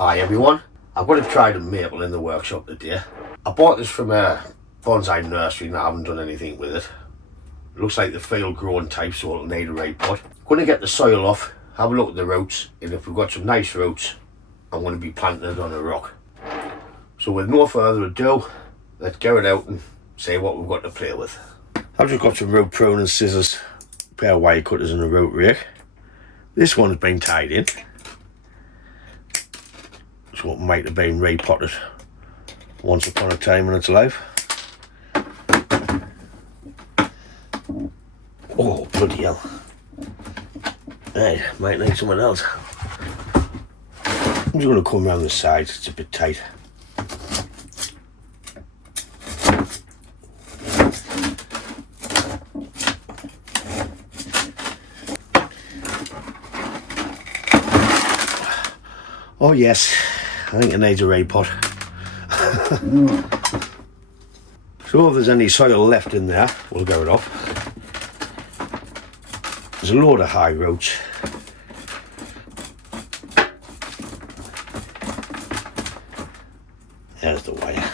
Hi everyone, I've got a Trident Maple in the workshop today. I bought this from a bonsai nursery and I haven't done anything with it. It looks like the field grown type, so it'll need a right pot. I'm going to get the soil off, have a look at the roots, and if we've got some nice roots, I'm going to be planting it on a rock. So with no further ado, let's get it out and see what we've got to play with. I've just got some root pruning scissors, a pair of wire cutters and a root rake. This one's been tied in. It's what might have been repotted once upon a time in its life. Oh, bloody hell. Hey, might need someone else. I'm just going to come around the sides, it's a bit tight. Oh yes, I think it needs a repot. So if there's any soil left in there, we'll get it off. There's a load of high roots. There's the wire.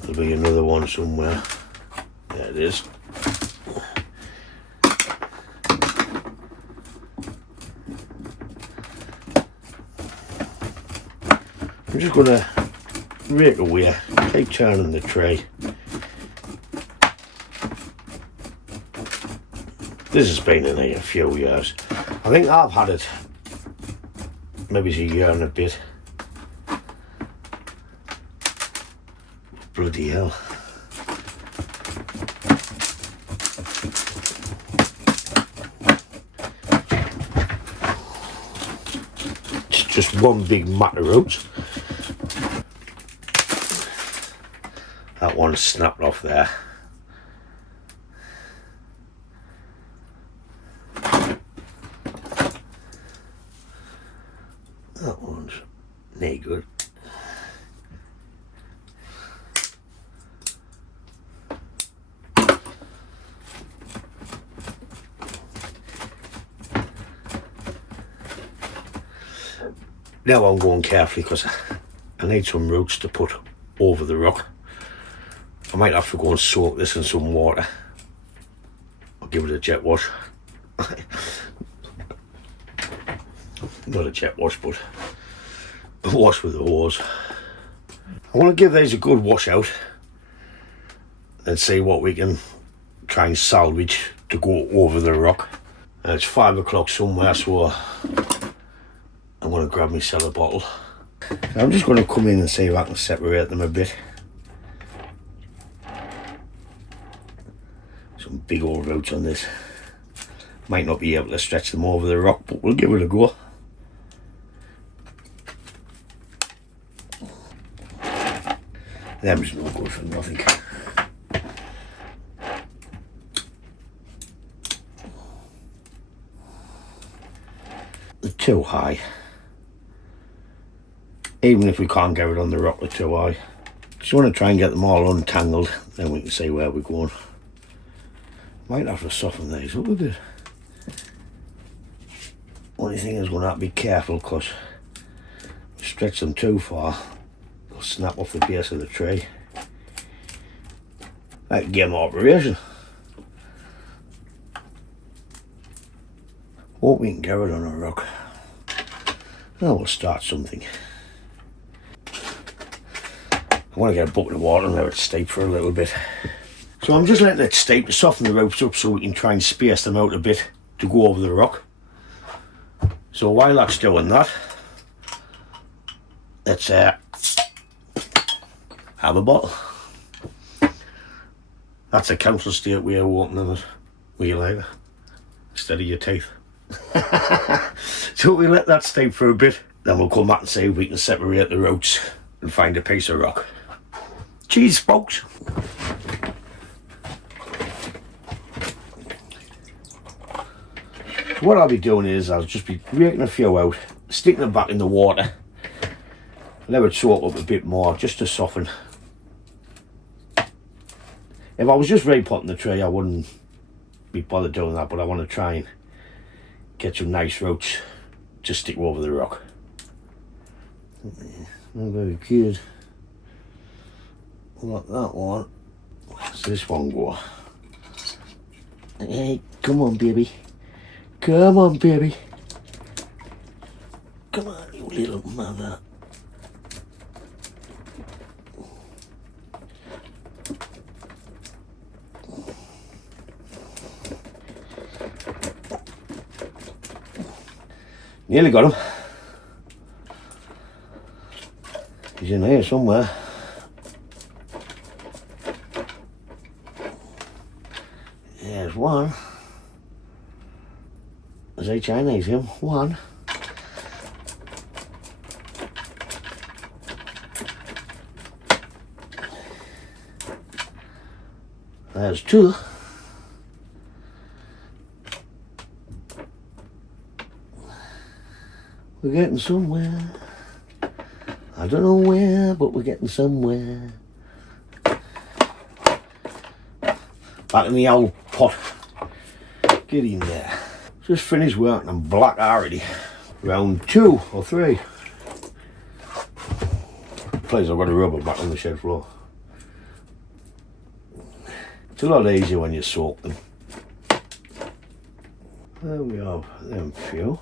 There'll be another one somewhere. There it is. I'm just going to rake away, keep turning the tray. This has been in here a few years. I think I've had it maybe it's a year and a bit. Bloody hell. It's just one big mat of roots. That one snapped off there. That one's no good. Now I'm going carefully because I need some roots to put over the rock. I might have to go and soak this in some water. I'll give it a jet wash. Not a jet wash, but a wash with the hose. I want to give these a good wash out and see what we can try and salvage to go over the rock. And it's 5 o'clock somewhere, so I'm going to grab myself a bottle. I'm just going to come in and see if I can separate them a bit. Some big old roots on this. Might not be able to stretch them over the rock, but we'll give it a go. Them's no good for nothing. They're too high. Even if we can't get it on the rock, they're too high. Just want to try and get them all untangled, then we can see where we're going. Might have to soften these up a bit. Only thing is, going to have to be careful because if we stretch them too far, they'll snap off the base of the tree. Like a game operation. Hope we can get it on a rock. Now we'll start something. I want to get a bucket of water and let it steep for a little bit. So I'm just letting it steep to soften the ropes up so we can try and space them out a bit to go over the rock. So while that's doing that, let's have a bottle. That's a council estate way of opening it with your lighter instead of your teeth. So we let that steep for a bit, then we'll come back and see if we can separate the roots and find a piece of rock. Cheers, folks. What I'll be doing is I'll just be raking a few out, sticking them back in the water, let it soak up a bit more just to soften. If I was just repotting the tree, I wouldn't be bothered doing that, but I want to try and get some nice roots to stick over the rock. Not very good. Like that one. Where's this one go? Hey, come on, baby. Come on, baby. Come on, you little mother. Nearly got him. He's in here somewhere. There's one. There's a Chinese him. One. There's two. We're getting somewhere. I don't know where, but we're getting somewhere. Back in the old pot. Get in there. Just finished working on black already. Round 2 or 3. Please, I've got a rubber back on the shed floor. It's a lot easier when you soak them. There we have them few.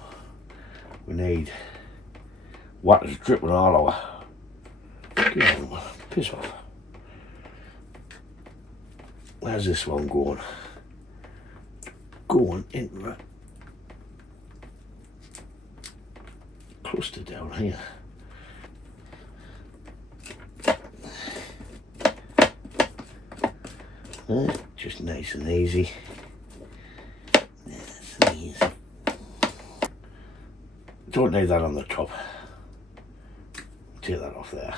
We need water's dripping all over. Get on, piss off. Where's this one going? Going into that cluster down here. Just nice and easy. Nice and easy. Don't need that on the top. Take that off there.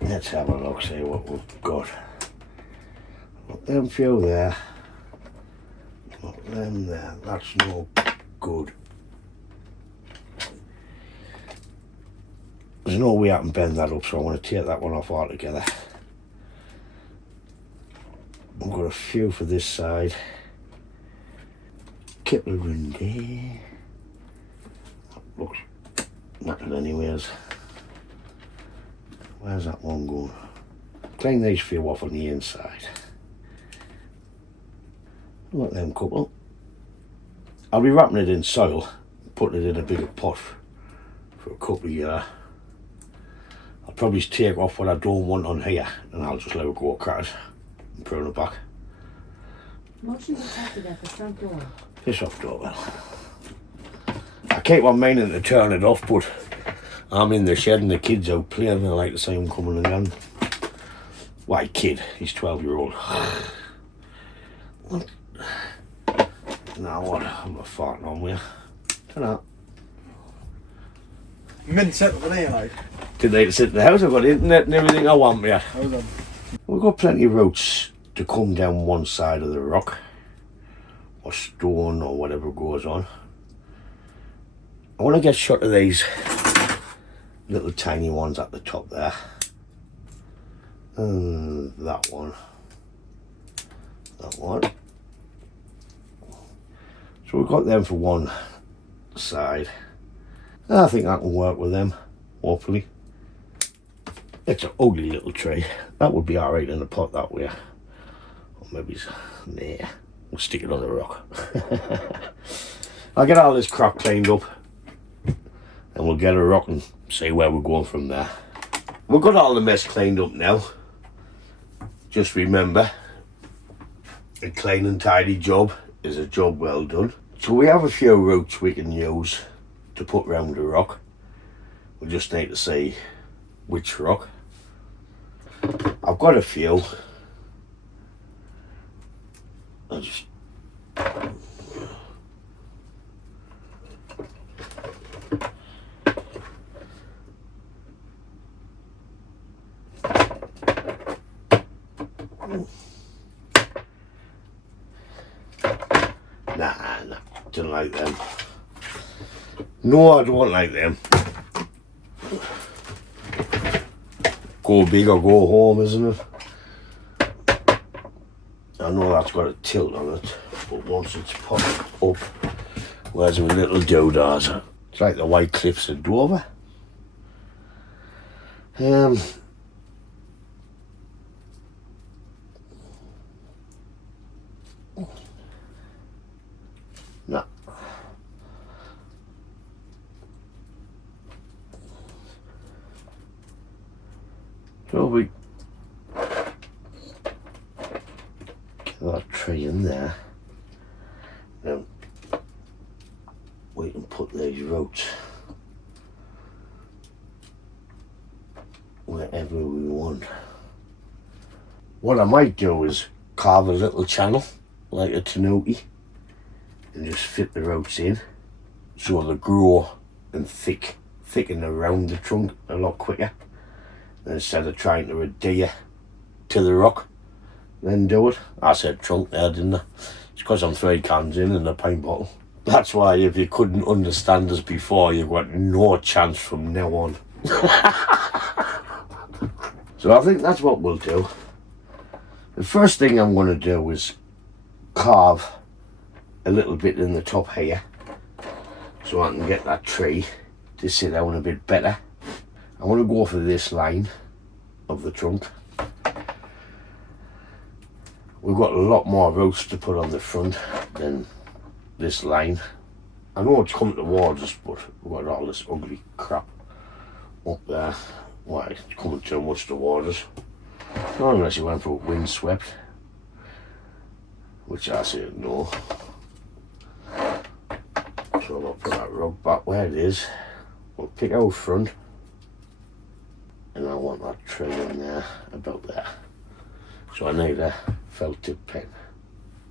Let's have a look, see what we've got. Put them few there. Put them there. That's no good. There's no way I can bend that up, so I want to take that one off altogether. I've got a few for this side. Couple in there. That looks nothing anyways. Where's that one going? Clean these few off on the inside. Look at them couple. I'll be wrapping it in soil, putting it in a bigger pot for a couple of years. I'll probably take off what I don't want on here and I'll just let it go across and prune it back. Motion detected at the front door. Piss off, doorbell. I keep on meaning to turn it off, but I'm in the shed and the kids out playing and I like to see them coming and going. Why kid? He's 12-year-old. What? Now what? I'm not farting on with you. Turn out. You meant to set up an AI. Did they sit in the house? I've got internet and everything I want, yeah. Hold on. We've got plenty of roots to come down one side of the rock or stone or whatever goes on. I want to get shot of these little tiny ones at the top there. And that one. That one. So we've got them for one side. I think I can work with them, hopefully. It's an ugly little tree. That would be alright in a pot that way. Or maybe, nah, we'll stick it on the rock. I'll get all this crap cleaned up and we'll get a rock and see where we're going from there. We've got all the mess cleaned up now. Just remember, a clean and tidy job is a job well done. So we have a few roots we can use to put round the rock. We just need to see which rock. I've got a few. I just Nah, don't like them. No, I don't like them. Go big or go home, isn't it? I know that's got a tilt on it, but once it's popped up, where's my little doodahs? It's like the White Cliffs of Dover. No. So we get that tree in there. Then we can put these roots wherever we want. What I might do is carve a little channel like a tanuki and just fit the roots in so they grow and thicken around the trunk a lot quicker, instead of trying to adhere to the rock then do it. I said trunk there, didn't I? It's because I'm 3 cans in and a pint bottle. That's why if you couldn't understand us before, you've got no chance from now on. So I think that's what we'll do. The first thing I'm going to do is carve a little bit in the top here so I can get that tree to sit down a bit better. I want to go for this line of the trunk. We've got a lot more roots to put on the front than this line. I know it's coming towards us, but we've got all this ugly crap up there. Why, it's coming too much towards us. Not unless you went for windswept, which I say no. So we'll put that rug back where it is. We'll pick our front, and I want that tree in there, about there. So I need a felt tip pen.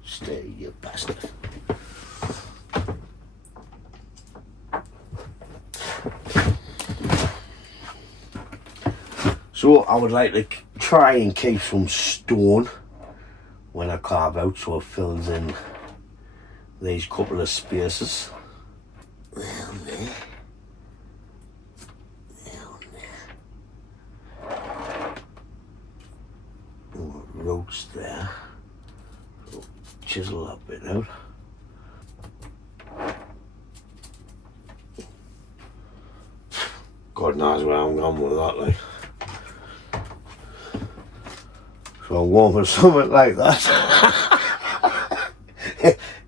Stay, you bastard. So I would like to try and keep some stone when I carve out, so it fills in these couple of spaces. Down there. Down there. Roots there. So chisel that bit out. God knows where I'm going with that, like. So I'm going for something like that.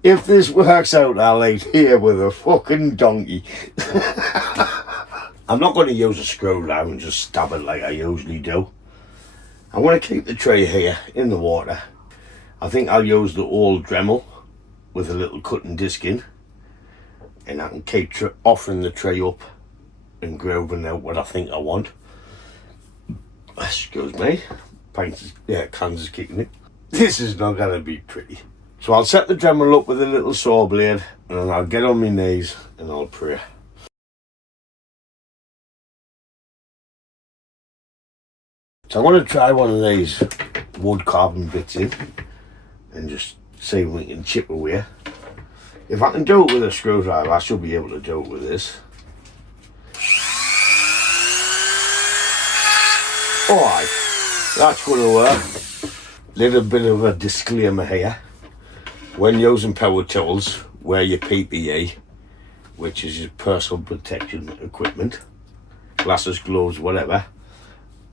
If this works out, I'll eat here with a fucking donkey. I'm not going to use a screwdriver and just stab it like I usually do. I want to keep the tray here in the water. I think I'll use the old Dremel with a little cutting disc in, and I can keep offering the tray up and grooving out what I think I want. Excuse me. Cans is kicking it. This is not going to be pretty. So I'll set the Dremel up with a little saw blade, and then I'll get on my knees and I'll pray. So I'm going to try one of these wood carving bits in and just see if we can chip away. If I can do it with a screwdriver, I should be able to do it with this. Alright, that's going to work. Little bit of a disclaimer here. When using power tools, wear your PPE, which is your personal protection equipment. Glasses, gloves, whatever.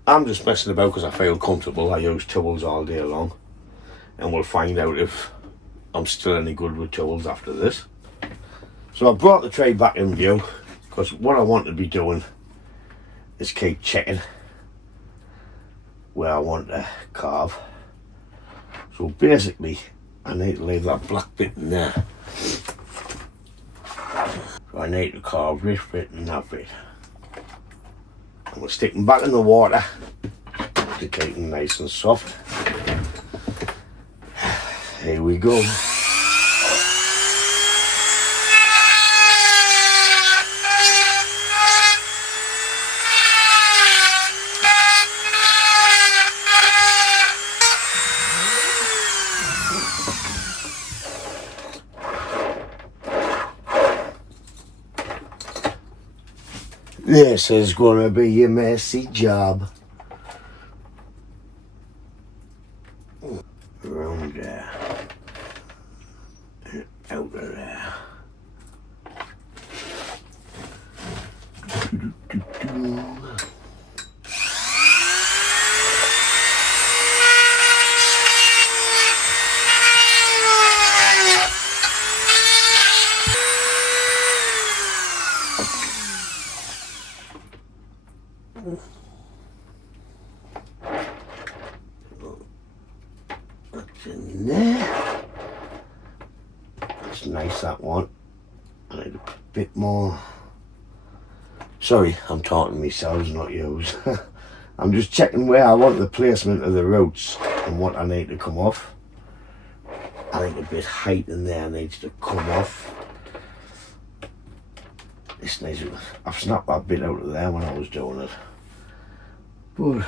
I'm just messing about because I feel comfortable. I use tools all day long. And we'll find out if I'm still any good with tools after this. So I brought the tray back in view because what I want to be doing is keep checking where I want to carve. So basically I need to leave that black bit in there. So I need to carve this bit and that bit. And we'll stick them back in the water to keep them nice and soft. Here we go. This is gonna be a messy job. Around there. And out of there. That's in there. That's nice, that one. I need a bit more. Sorry, I'm talking to myself, not yours. I'm just checking where I want the placement of the roots and what I need to come off. I think a bit height in there needs to come off. This needs, I've snapped that bit out of there when I was doing it. But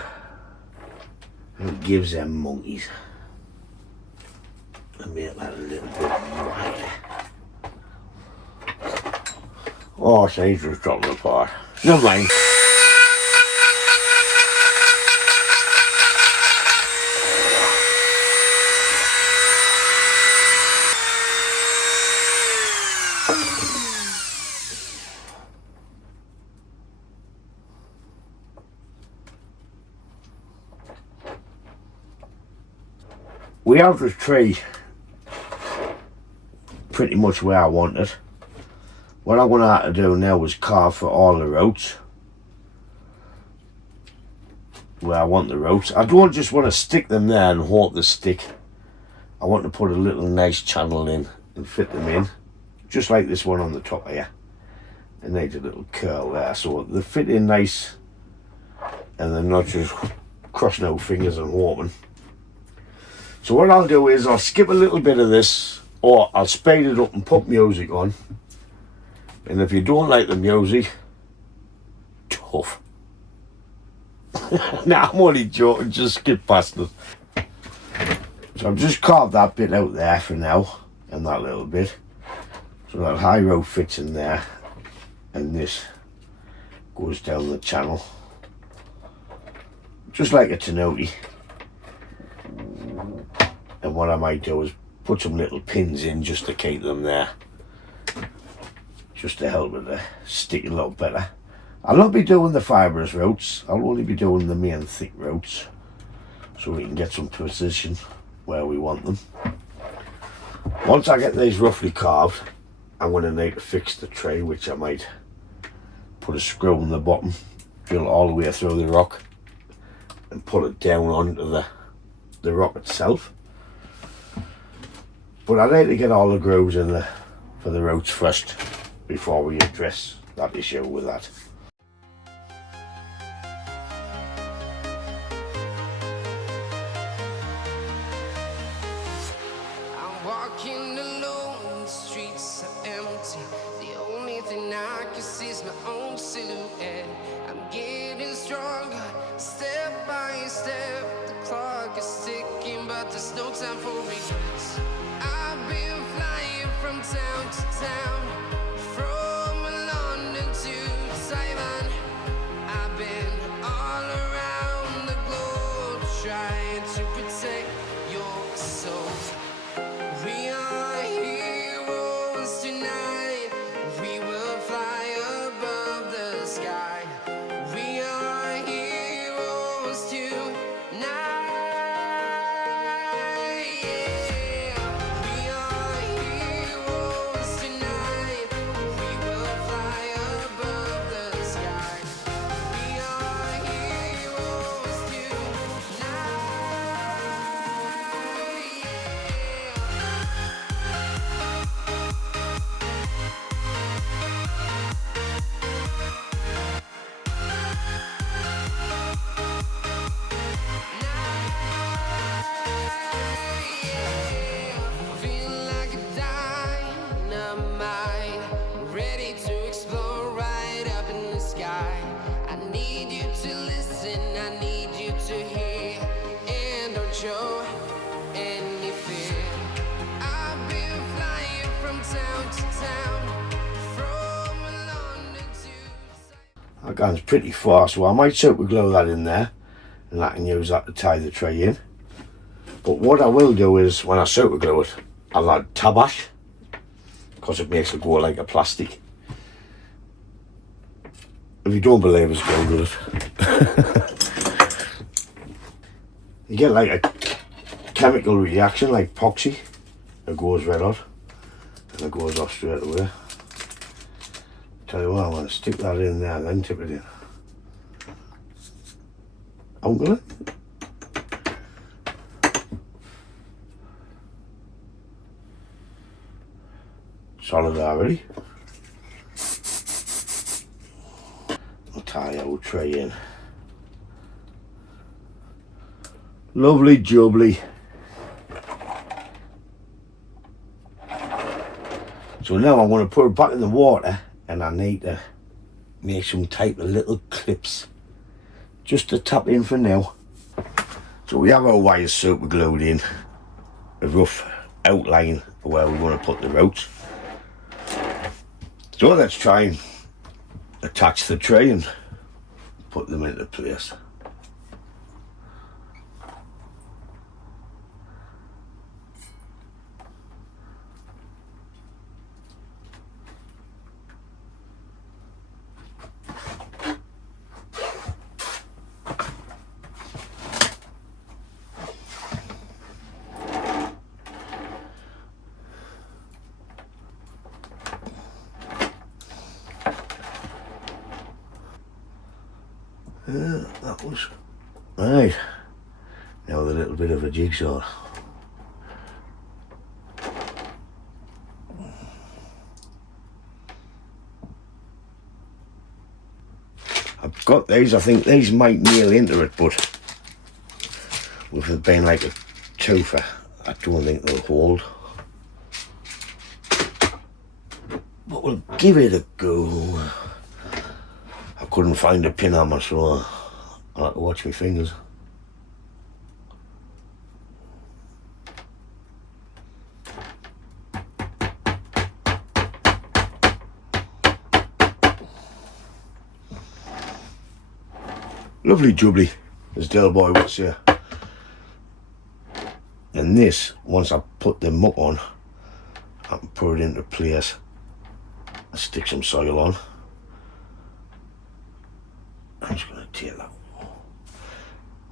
it gives them monkeys. And make that a little bit wider. Oh, so he's just dropping apart. Never mind. We have the tree pretty much where I want it. What I'm going to have to do now is carve for all the roots where I want the roots. I don't just want to stick them there and hope they stick. I want to put a little nice channel in and fit them in, just like this one on the top here. It needs a little curl there so they fit in nice and they're not just crossing out fingers and hoping. So what I'll do is I'll skip a little bit of this, or I'll speed it up and put music on. And if you don't like the music, tough. Nah, I'm only joking, just skip past it. So I've just carved that bit out there for now, and that little bit. So that high row fits in there, and this goes down the channel. Just like a tenuti. And what I might do is put some little pins in just to keep them there. Just to help it to stick a little better. I'll not be doing the fibrous roots. I'll only be doing the main thick roots. So we can get some position where we want them. Once I get these roughly carved, I'm going to need to fix the tray, which I might put a screw in the bottom, drill all the way through the rock, and put it down onto the rock itself. But I need to get all the grooves in there for the roots first before we address that issue with that. I'm walking alone, the streets are empty. The only thing I can see is my own silhouette. I'm getting stronger, step by step. The clock is ticking, but there's no time for regrets. I've been flying from town to town, from London to Taiwan. I've been all around the globe trying to protect your soul. We are heroes tonight. We will fly above the sky. We are heroes tonight. Yeah. We are heroes tonight. That goes pretty far, so I might super glue that in there and I can use that to tie the tray in. But what I will do is, when I super glue it, I'll add tab ash, because it makes it go like a plastic. If you don't believe us, go with it. You get like a chemical reaction like epoxy. It goes red hot and it goes off straight away. Tell you what, I'm going to stick that in there and then tip it in. I'm going to. Solid already. I'll tie our tray in. Lovely jubbly. So now I'm going to put it back in the water and I need to make some type of little clips just to tap in for now. So we have our wires super glued in, a rough outline of where we want to put the roots. So let's try and attach the tray and put them into place. That was right. Now with a little bit of a jigsaw. I've got these. I think these might nail into it, but with it being like a twofer, I don't think they'll hold. But we'll give it a go. I couldn't find a pin hammer, so I'll have to watch my fingers. Lovely jubbly, as Del Boy would say. And this, once I put the muck on, I can put it into place and stick some soil on. I'm just going to tear that one.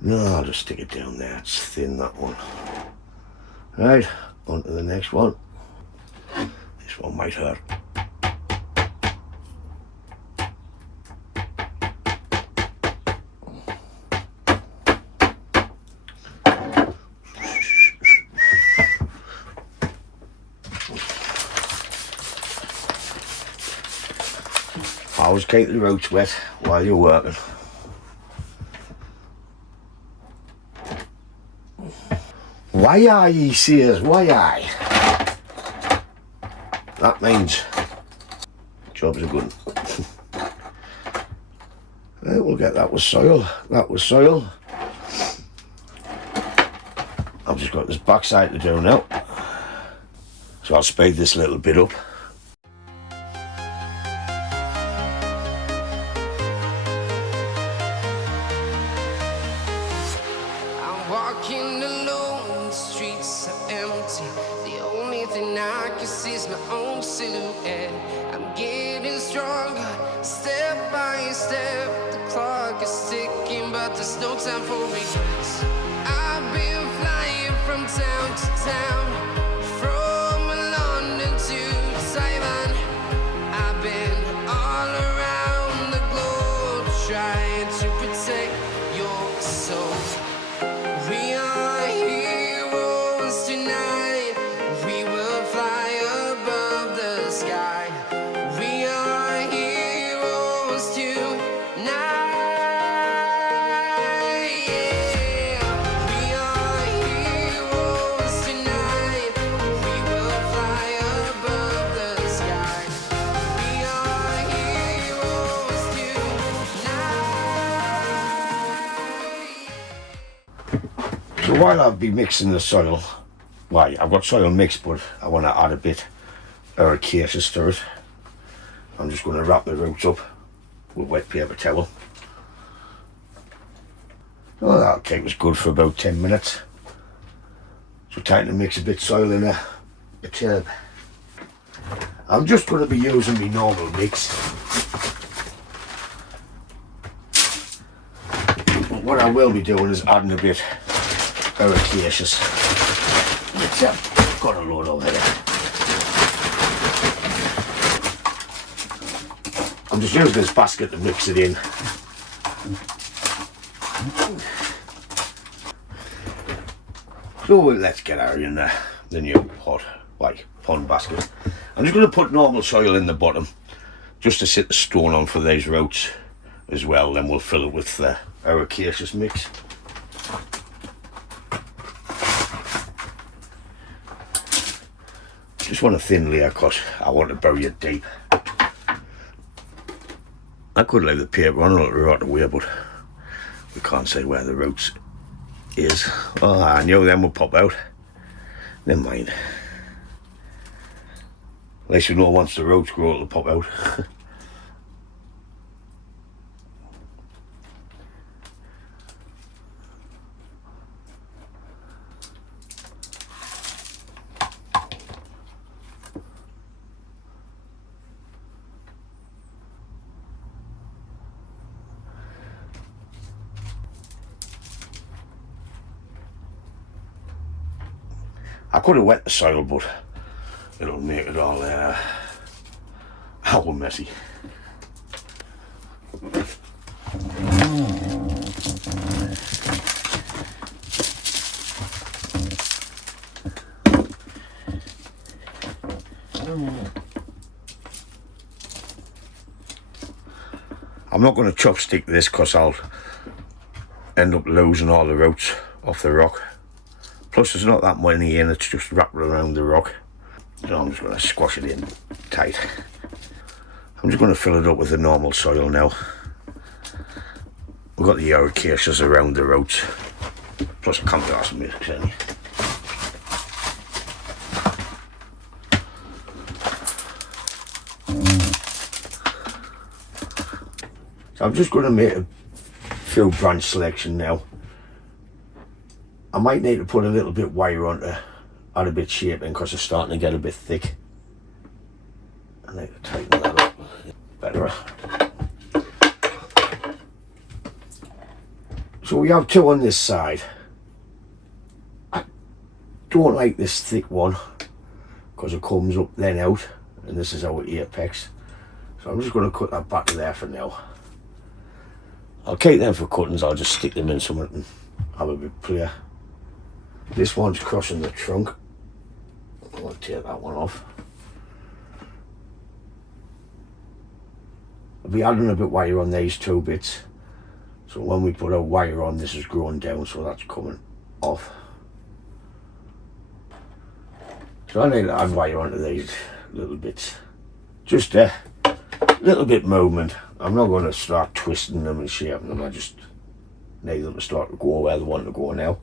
No, I'll just stick it down there. It's thin, that one. Right, on to the next one. This one might hurt. Always keep the roots wet while you're working. Why are ye seers? Why I? That means jobs are good. Right, we'll get that with soil. That was soil. I've just got this backside to do now. So I'll speed this a little bit up. Walking alone, the streets are empty. The only thing I can see is my own silhouette. I'm getting stronger, step by step. The clock is ticking, but there's no time for regrets. I've been flying from town to town, from London to Taiwan. I've been all around the globe, trying to protect your soul. We are heroes tonight. We will fly above the sky. We are heroes tonight. Yeah. We are heroes tonight. We will fly above the sky. We are heroes tonight. So while I'll be mixing the soil, well, I've got soil mixed, but I want to add a bit of acacia to it. I'm just going to wrap the roots up with wet paper towel. Oh, that'll take us good for about 10 minutes. So time to mix a bit of soil in a tub. I'm just going to be using my normal mix. But what I will be doing is adding a bit of acacious. I've got a load over here. I'm just using this basket to mix it in. So let's get her in the new pond basket. I'm just going to put normal soil in the bottom just to sit the stone on for these roots as well. Then we'll fill it with our acacious mix. Just want a thin layer because I want to bury it deep. I could leave the paper on a little right away, but we can't say where the roots is. Oh, I knew them would pop out. Never mind. At least you know once the roots grow it'll pop out. I could have wet the soil, but it'll make it all messy. I'm not going to chopstick this because I'll end up losing all the roots off the rock. Plus there's not that many in, it's just wrapped around the rock. So I'm just going to squash it in tight. I'm just going to fill it up with the normal soil now. We've got the acacias around the roots. Plus I can't get some mix any. So I'm just going to make a few branch selection now. I might need to put a little bit wire on to add a bit shaping because it's starting to get a bit thick. I need to tighten that up better. So we have two on this side. I don't like this thick one because it comes up then out, and this is our apex. So I'm just going to cut that back to there for now. I'll keep them for cuttings, I'll just stick them in something and have a bit clear. This one's crossing the trunk. I'll take that one off. I'll be adding a bit of wire on these two bits. So when we put a wire on, this is growing down, so that's coming off. So I need to add wire onto these little bits. Just a little bit movement. I'm not going to start twisting them and shaping them. I just need them to start to go where they want to go now.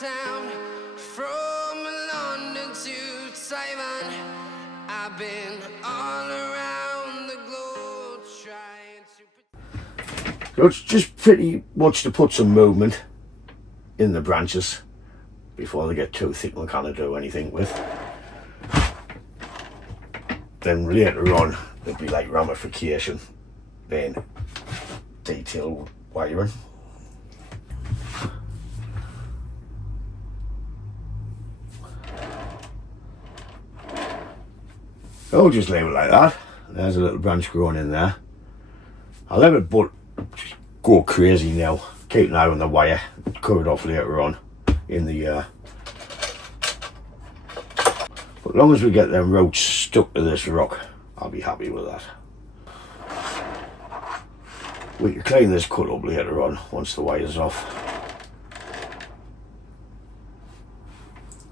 Town, from London to Taiwan, I've been all around the globe trying to... So it's just pretty much to put some movement in the branches. before they get too thick and can't do anything with. Then later on it'll be like ramification, then detail wiring. I'll just leave it like that. There's a little branch growing in there. I'll let it go crazy now. Keep an eye on the wire. Cut it off later on in the year. But as long as we get them roots stuck to this rock, I'll be happy with that. We can clean this cut up later on once the wire's off.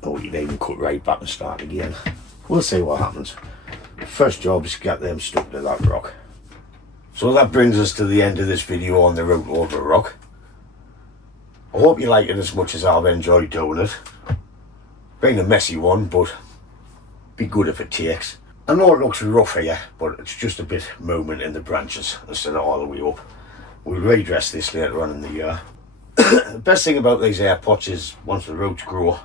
Or you can even cut right back and start again. We'll see what happens. First job is to get them stuck to that rock. So that brings us to the end of this video on the route over rock. I hope you like it as much as I've enjoyed doing it. Been a messy one, but be good if it takes. I know it looks rough here, but it's just a bit movement in the branches instead of all the way up. We'll redress this later on in the year. The best thing about these air pots is once the roots grow,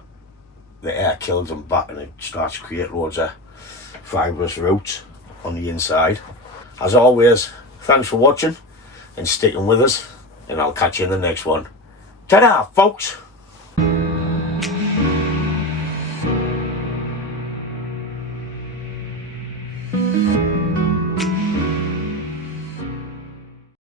the air kills them back and it starts to create loads of fibrous roots on the inside. As always, thanks for watching and sticking with us, and I'll catch you in the next one. Ta-da, folks!